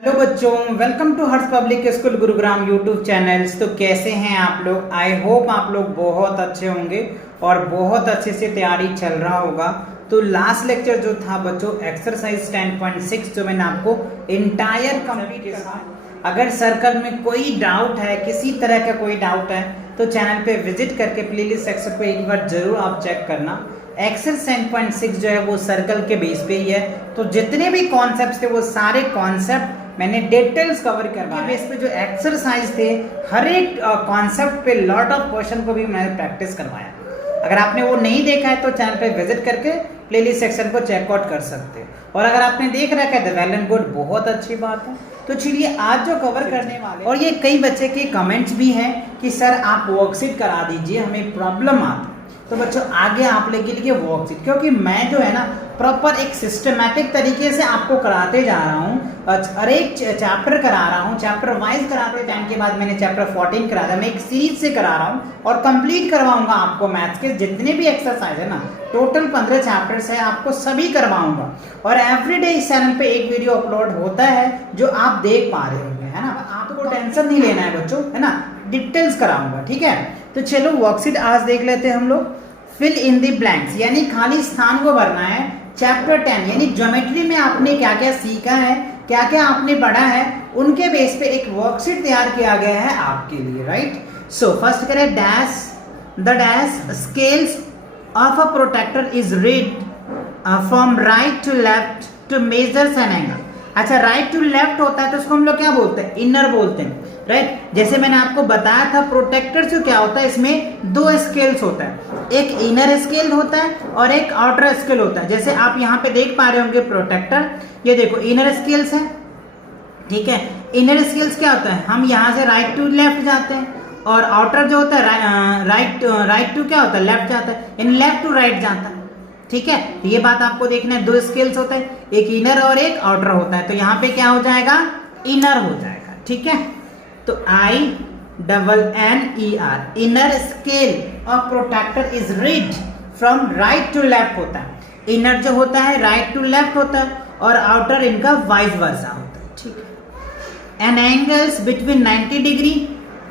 Hello बच्चों, welcome to Harsh public school Gurugram YouTube channels. तो कैसे हैं आप लोग? आई होप आप लोग बहुत अच्छे होंगे और बहुत अच्छे से तैयारी चल रहा होगा। तो लास्ट लेक्चर जो था बच्चों, एक्सरसाइज 10.6 जो मैंने आपको इंटायर कंप्लीट के साथ, अगर सर्कल में कोई डाउट है, किसी तरह का कोई डाउट है, तो चैनल पे विजिट करके प्लेलिस्ट सेक्शन पे एक बार जरूर आप चेक करना। एक्सरसाइज 10.6 जो है वो सर्कल के बेस पे ही है, तो जितने भी कॉन्सेप्ट थे वो सारे कॉन्सेप्ट मैंने डिटेल्स कवर करवाए। बेस पे जो एक्सरसाइज थे, हर एक कॉन्सेप्ट पे लॉट ऑफ क्वेश्चन को भी मैंने प्रैक्टिस करवाया। अगर आपने वो नहीं देखा है तो चैनल पे विजिट करके प्लेलिस्ट सेक्शन को चेकआउट कर सकते हैं, और अगर आपने देख रखा है तो वेल एंड गुड, बहुत अच्छी बात है। तो चलिए आज जो कवर करने वाले, और ये कई बच्चे के कमेंट्स भी हैं कि सर आप वर्कशीट करा दीजिए, हमें प्रॉब्लम आता है। तो बच्चों आगे आप लेके लिखिए वर्कशीट, क्योंकि मैं जो है ना प्रॉपर एक सिस्टमैटिक तरीके से आपको कराते जा रहा हूँ, हर एक चैप्टर करा रहा हूँ, चैप्टर वाइज कराते टाइम के बाद मैंने चैप्टर 14 करा दिया। मैं एक सीरीज से करा रहा हूँ और कंप्लीट करवाऊंगा आपको मैथ्स के जितने भी एक्सरसाइज है ना, टोटल 15 चैप्टर्स है, आपको सभी करवाऊंगा। और एवरीडे इस चैनल पे एक वीडियो अपलोड होता है जो आप देख पा रहे होंगे, है ना। आपको टेंशन नहीं लेना है बच्चों, है ना, डिटेल्स कराऊंगा, ठीक है। तो चलो वर्कशीट आज देख लेते हैं हम लोग। फिल इन द ब्लैंक्स यानी खाली स्थान को भरना है। चैप्टर 10 यानी ज्योमेट्री में आपने क्या क्या सीखा है, क्या क्या आपने पढ़ा है, उनके बेस पे एक वर्कशीट तैयार किया गया है आपके लिए, राइट। सो फर्स्ट करें dash the dash scales of a protractor is read from right to left to measures an angle. अच्छा, राइट टू लेफ्ट होता है तो उसको हम लोग क्या बोलते हैं? इनर बोलते हैं, राइट। जैसे मैंने आपको बताया था प्रोटेक्टर से क्या होता है, इसमें दो स्केल्स होता है, एक इनर स्केल होता है और एक आउटर स्केल होता है। जैसे आप यहाँ पे देख पा रहे होंगे प्रोटेक्टर, ये देखो इनर स्केल्स है, ठीक है। इनर स्केल्स क्या होता है, हम यहाँ से राइट टू लेफ्ट जाते हैं, और आउटर जो होता है राइट टू क्या होता है, लेफ्ट जाता है, यानी लेफ्ट टू राइट जाता है, ठीक है। ये बात आपको देखना है, दो स्केल्स होता है, एक इनर और एक आउटर होता है। तो यहाँ पे क्या हो जाएगा, इनर हो जाएगा, ठीक है। तो INNER inner scale of protractor is read from right to left होता है। इनर जो होता है राइट टू लेफ्ट होता है और आउटर इनका वाइस वर्सा होता है, ठीक है। And angles between 90 degree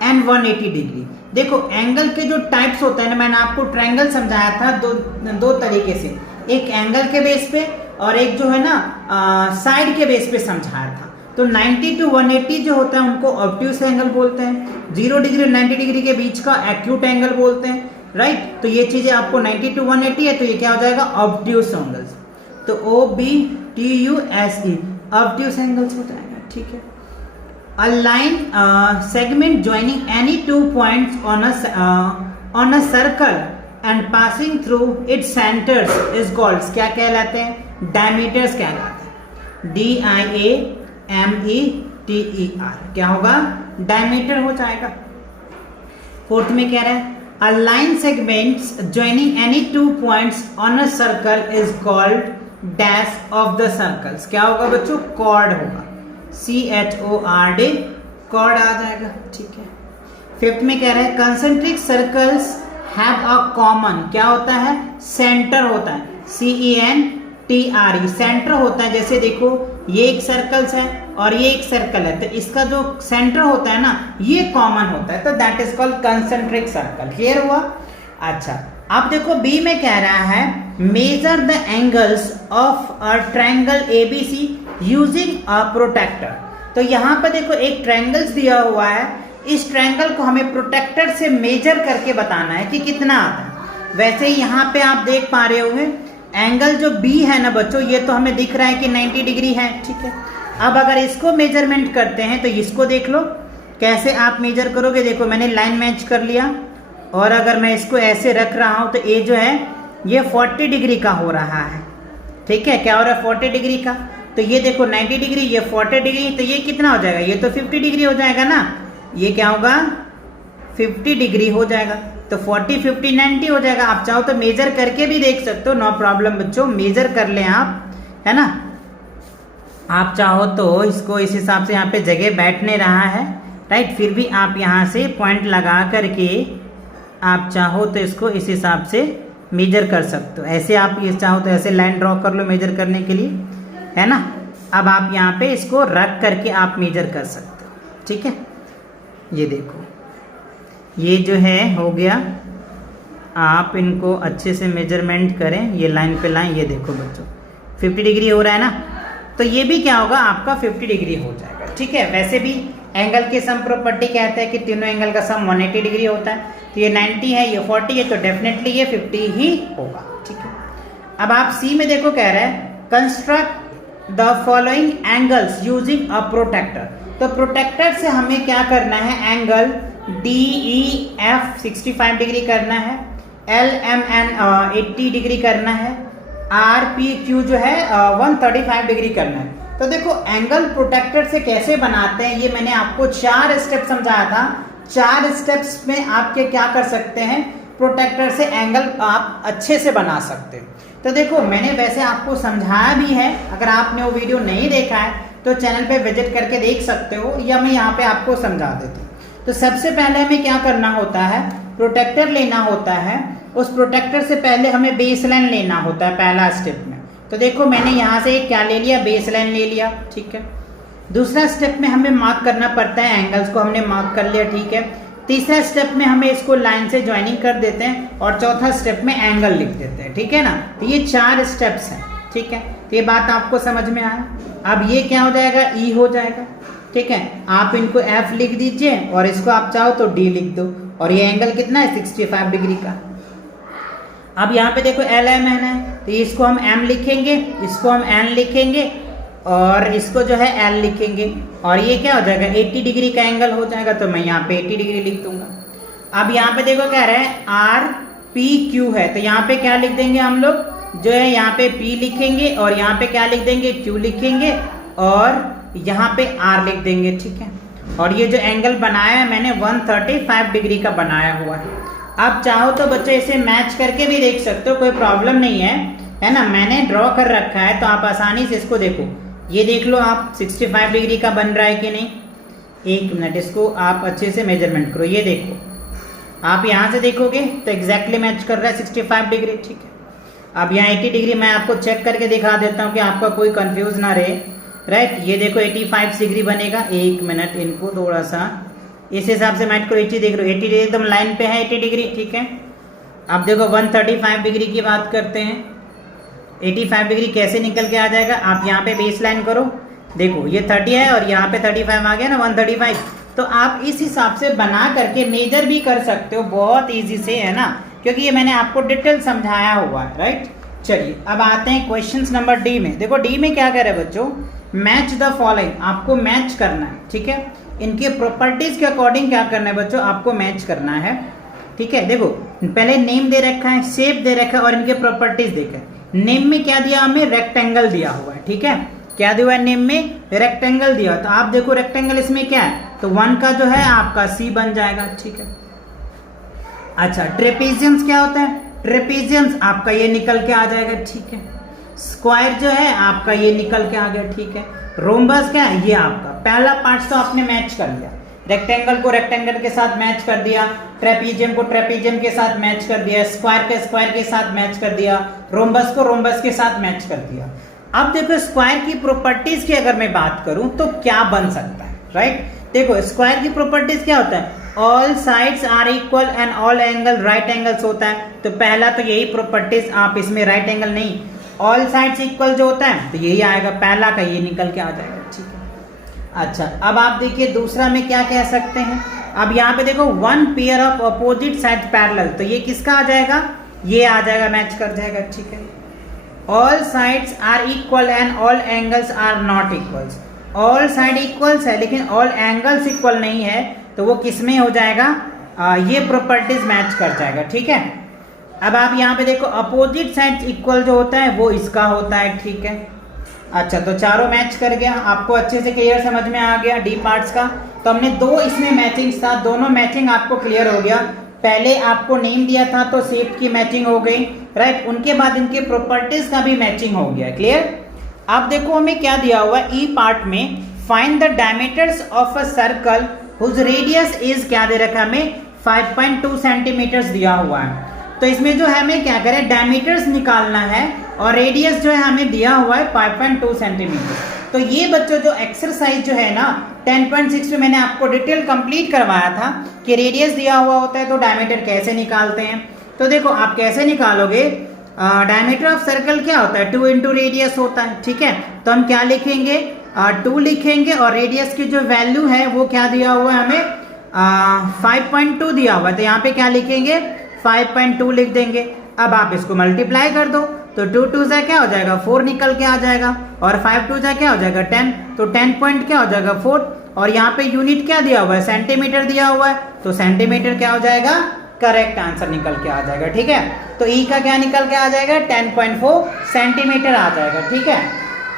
and 180 degree. देखो एंगल के जो टाइप्स होता है ना, मैंने आपको ट्रायंगल समझाया था दो तरीके से, एक एंगल के बेस पे और एक जो है ना साइड के बेस पे समझाया था। तो 90 टू 180 जो होता है उनको ऑब्ट्यूस एंगल बोलते हैं, 0 डिग्री 90 डिग्री के बीच का एक्यूट एंगल बोलते हैं, राइट। तो ये चीजें आपको 90 टू 180 है तो ये क्या हो जाएगा, ऑब्ट्यूस एंगल्स। तो OBTUSE ऑब्ट्यूस एंगल्स हो जाएगा, ठीक है। A line segment joining any two points on a circle and passing through its centers is called, क्या कहलाते हैं, diameters कहलाते हैं। DIAMETER क्या होगा, diameter हो जाएगा। फोर्थ में कह रहा है a line segments joining any two points on a circle is called dash of the circles, क्या होगा बच्चों, chord होगा, CHORD, कॉर्ड आ जाएगा, ठीक है। फिफ्थ में कह रहा है concentric circles have a common, क्या होता है, सेंटर होता है, CENTRE सेंटर होता है। जैसे देखो ये एक सर्कल्स है और ये एक सर्कल है, तो इसका जो सेंटर होता है ना ये कॉमन होता है, तो that is called concentric circle. Clear हुआ? अच्छा, अब देखो बी में कह रहा है measure the angles of a triangle ABC using a protractor. तो यहाँ पर देखो एक ट्रायंगल्स दिया हुआ है, इस ट्रायंगल को हमें प्रोटेक्टर से मेजर करके बताना है कि कितना आता है। वैसे ही यहाँ पे आप देख पा रहे होंगे एंगल जो B है ना बच्चों, ये तो हमें दिख रहा है कि 90 डिग्री है, ठीक है। अब अगर इसको मेजरमेंट करते हैं तो इसको देख लो कैसे आप मेजर करोगे। देखो मैंने लाइन मैच कर लिया, और अगर मैं इसको ऐसे रख रहा हूँ तो ये जो है ये 40 डिग्री का हो रहा है, ठीक है। क्या हो रहा है, 40 डिग्री का। तो ये देखो 90 डिग्री, ये 40 डिग्री, तो ये कितना हो जाएगा, ये तो 50 डिग्री हो जाएगा ना, ये क्या होगा 50 डिग्री हो जाएगा। तो 40 50 90 हो जाएगा। आप चाहो तो मेजर करके भी देख सकते हो, नो प्रॉब्लम बच्चों, मेजर कर लें आप, है ना। आप चाहो तो इसको इस हिसाब से यहाँ पे जगह बैठ नहीं रहा है, राइट, फिर भी आप यहाँ से पॉइंट लगा करके आप चाहो तो इसको इस हिसाब से मेजर कर सकते हो। ऐसे आप ये चाहो तो ऐसे लाइन ड्रॉ कर लो मेजर करने के लिए, है ना। अब आप यहाँ पे इसको रख करके आप मेजर कर सकते हो, ठीक है। ये देखो, ये जो है हो गया, आप इनको अच्छे से मेजरमेंट करें, ये लाइन पे लाइन, ये देखो बच्चों 50 डिग्री हो रहा है ना, तो ये भी क्या होगा आपका 50 डिग्री हो जाएगा, ठीक है। वैसे भी एंगल की सम प्रॉपर्टी कहते हैं कि तीनों एंगल का सम 180 डिग्री होता है, तो ये 90 है, ये 40 है, तो डेफिनेटली ये 50 ही होगा, ठीक है। अब आप सी में देखो कह रहा है construct the following angles using a protractor. तो प्रोटेक्टर से हमें क्या करना है, एंगल DEF 65 डिग्री करना है, LMN 80 डिग्री करना है, RPQ जो है 135 डिग्री करना है। तो देखो एंगल प्रोटेक्टर से कैसे बनाते हैं, ये मैंने आपको 4 स्टेप समझाया था। 4 स्टेप्स में आपके क्या कर सकते हैं, प्रोटेक्टर से एंगल आप अच्छे से बना सकते हैं। तो देखो मैंने वैसे आपको समझाया भी है, अगर आपने वो वीडियो नहीं देखा है तो चैनल पे विजिट करके देख सकते हो, या मैं यहाँ पे आपको समझा देती हूँ। तो सबसे पहले हमें क्या करना होता है, प्रोटेक्टर लेना होता है। उस प्रोटेक्टर से पहले हमें बेस लाइन लेना होता है पहला स्टेप में। तो देखो मैंने यहाँ से क्या ले लिया, बेस लाइन ले लिया, ठीक है। दूसरा स्टेप में हमें मार्क करना पड़ता है, एंगल्स को हमने मार्क कर लिया, ठीक है। तीसरा स्टेप में हमें इसको लाइन से ज्वाइनिंग कर देते हैं, और चौथा स्टेप में एंगल लिख देते हैं, ठीक है ना। तो ये 4 स्टेप्स हैं, ठीक है। तो ये बात आपको समझ में आया। अब ये क्या हो जाएगा, E हो जाएगा, ठीक है। आप इनको F लिख दीजिए और इसको आप चाहो तो D लिख दो, और ये एंगल कितना है 65 डिग्री का। अब यहाँ पे देखो LMN है, तो इसको हम M लिखेंगे, इसको हम N लिखेंगे, और इसको जो है L लिखेंगे, और ये क्या हो जाएगा 80 डिग्री का एंगल हो जाएगा। तो मैं यहाँ पे 80 डिग्री लिख दूंगा। अब यहाँ पे देखो क्या रहा है RPQ है, तो यहाँ पे क्या लिख देंगे हम लोग, जो है यहाँ पे P लिखेंगे, और यहाँ पे क्या लिख देंगे Q लिखेंगे, और यहाँ पे R लिख देंगे, ठीक है। और ये जो एंगल बनाया है मैंने 135 डिग्री का बनाया हुआ है। आप चाहो तो बच्चे इसे मैच करके भी देख सकते हो, कोई प्रॉब्लम नहीं है ना। मैंने ड्रॉ कर रखा है, तो आप आसानी से इसको देखो, ये देख लो आप 65 डिग्री का बन रहा है कि नहीं। एक मिनट, इसको आप अच्छे से मेजरमेंट करो, ये देखो आप यहाँ से देखोगे तो एग्जैक्टली मैच कर रहा है 65 डिग्री, ठीक है। अब यहाँ 80 डिग्री मैं आपको चेक करके दिखा देता हूँ कि आपका कोई कंफ्यूज ना रहे, राइट। ये देखो 85 डिग्री बनेगा, एक मिनट इनको थोड़ा सा इस हिसाब से मैच करो। 80 देख रहे हो, 80 डिग्री एकदम लाइन पे है 80 डिग्री, ठीक है। अब देखो 135 डिग्री की बात करते हैं, 85 डिग्री कैसे निकल के आ जाएगा, आप यहाँ पे बेस लाइन करो, देखो ये 30 है और यहाँ पे 35 आ गया ना 135। तो आप इस हिसाब से बना करके मेजर भी कर सकते हो, बहुत ईजी से, है ना, क्योंकि ये मैंने आपको डिटेल समझाया हुआ है, राइट। चलिए अब आते हैं क्वेश्चन नंबर D में। देखो D में क्या कह रहे हैं बच्चों, मैच द फॉलोइंग, आपको मैच करना है, ठीक है। इनके प्रॉपर्टीज के अकॉर्डिंग क्या करना है बच्चों, आपको मैच करना है, ठीक है। देखो पहले नेम दे रखा है, शेप दे रखा है, और इनके प्रॉपर्टीज देखा है। नेम में क्या दिया हमें, रेक्टेंगल दिया हुआ है, ठीक है। क्या दिया हुआ है नेम में, रेक्टेंगल दिया। तो आप देखो रेक्टेंगल इसमें क्या है, तो 1 का जो है आपका C बन जाएगा, ठीक है। अच्छा ट्रेपेजियम्स क्या होता है, ट्रेपेजियम्स आपका ये निकल के आ जाएगा, ठीक है। स्क्वायर जो है आपका ये निकल के आ गया, ठीक है। रोम्बस क्या है, ये आपका पहला पार्ट तो आपने मैच कर लिया, रेक्टेंगल को रेक्टेंगल के साथ मैच कर दिया, ट्रेपेजियम को ट्रेपेजियम के साथ मैच कर दिया, स्क्वायर के स्क्वायर के साथ मैच कर दिया, रोम्बस को रोम्बस के साथ मैच कर दिया। अब देखो स्क्वायर की प्रॉपर्टीज की अगर मैं बात करूं तो क्या बन सकता है, राइट। देखो स्क्वायर की प्रॉपर्टीज क्या होता है, all sides are equal and all angle right angles होता है। तो पहला तो यही प्रॉपर्टीज, आप इसमें राइट एंगल नहीं, ऑल साइड्स इक्वल जो होता है तो यही आएगा, पहला का ये निकल के आ जाएगा, ठीक है। अच्छा अब आप देखिए दूसरा में क्या कह सकते हैं, अब यहाँ पे देखो 1 pair of opposite side parallel, तो ये किसका आ जाएगा, ये आ जाएगा, मैच कर जाएगा, ठीक है। All sides are equal and all angles are not equals, all side equals है लेकिन ऑल एंगल्स इक्वल नहीं है, तो वो किस में हो जाएगा, ये प्रॉपर्टीज मैच कर जाएगा, ठीक है। अब आप यहाँ पे देखो अपोजिट साइड इक्वल जो होता है वो इसका होता है, ठीक है। अच्छा तो चारों मैच कर गया, आपको अच्छे से क्लियर समझ में आ गया डी पार्ट्स का। तो हमने 2 इसमें मैचिंग था, दोनों मैचिंग आपको क्लियर हो गया। पहले आपको नेम दिया था तो शेप की मैचिंग हो गई, राइट। उनके बाद इनके प्रॉपर्टीज का भी मैचिंग हो गया, क्लियर। अब देखो हमें क्या दिया हुआ है, ई पार्ट में find the diameters of a circle whose radius is, क्या दे रखा है हमें 5.2 सेंटीमीटर्स दिया हुआ है। तो इसमें जो है हमें क्या करें, डायमीटर्स निकालना है, और रेडियस जो है हमें दिया हुआ है 5.2 सेंटीमीटर। तो ये बच्चों जो एक्सरसाइज जो है ना 10.6 में मैंने आपको डिटेल कंप्लीट करवाया था कि रेडियस दिया हुआ होता है तो डायमीटर कैसे निकालते हैं। तो देखो आप कैसे निकालोगे, डायमीटर ऑफ सर्कल क्या होता है 2 इंटू रेडियस होता है, ठीक है। तो हम क्या लिखेंगे 2 लिखेंगे और रेडियस की जो वैल्यू है वो क्या दिया हुआ है हमें 5.2 दिया हुआ है, तो यहाँ पे क्या लिखेंगे 5.2 लिख देंगे। अब आप इसको मल्टीप्लाई कर दो तो 2 2 जा क्या हो जाएगा 4 निकल के आ जाएगा और 5 2 जा क्या हो जाएगा 10, तो 10 पॉइंट क्या हो जाएगा 4 और यहाँ पे यूनिट क्या दिया हुआ है सेंटीमीटर दिया हुआ है, तो सेंटीमीटर क्या हो जाएगा करेक्ट आंसर निकल के आ जाएगा, ठीक है। तो ई का क्या निकल के आ जाएगा 10.4 सेंटीमीटर आ जाएगा, ठीक है।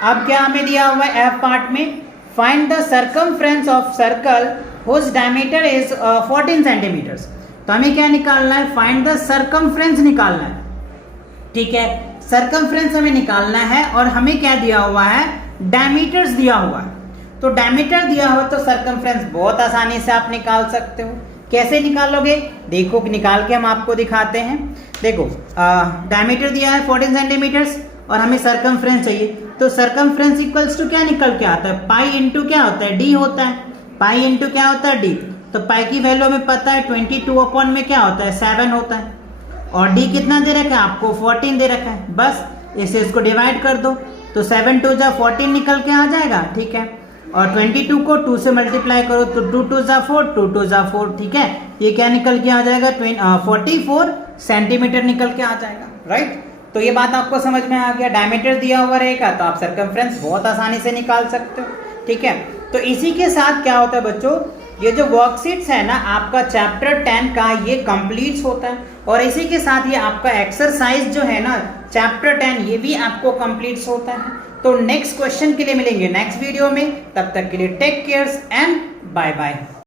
अब क्या हमें दिया हुआ है एफ पार्ट में, find the circumference of circle whose diameter is 14 centimetres. तो हमें क्या निकालना है फाइंड द सर्कमफ्रेंस निकालना है, ठीक है। सर्कमफ्रेंस हमें निकालना है और हमें क्या दिया हुआ है डायमीटर्स दिया हुआ है। तो डायमीटर दिया हुआ तो सर्कमफ्रेंस बहुत आसानी से आप निकाल सकते हो। कैसे निकालोगे देखो निकाल के हम आपको दिखाते हैं। देखो डायमीटर दिया है 14 सेंटीमीटर्स और हमें सर्कमफ्रेंस चाहिए, तो सर्कमफ्रेंस इक्वल्स टू क्या निकल के आता है पाई इंटू क्या होता है डी होता है, पाई इंटू क्या होता है डी। तो पाई की वैल्यू हमें पता है 22 अपॉन में क्या होता है 7 होता है और डी कितना दे रखा है आपको 14 दे रखा है, बस इसे इसको डिवाइड कर दो तो 7 2 जा 14 निकल के आ जाएगा, ठीक है। और 22 को 2 से मल्टीप्लाई करो तो 2 2 जा 4 2 2 जा 4, ठीक है। ये क्या निकल के आ जाएगा 44 सेंटीमीटर निकल के आ जाएगा, राइट। तो ये बात आपको समझ में आ गया, डायमीटर दिया हुआ रहेगा तो आप सर्कमफ्रेंस बहुत आसानी से निकाल सकते हो, ठीक है। तो इसी के साथ क्या होता है बच्चों, ये जो वर्कशीट्स है ना आपका चैप्टर 10 का ये कंप्लीट होता है और इसी के साथ ये आपका एक्सरसाइज जो है ना चैप्टर 10 ये भी आपको कंप्लीट होता है। तो नेक्स्ट क्वेश्चन के लिए मिलेंगे नेक्स्ट वीडियो में, तब तक के लिए take cares and bye bye.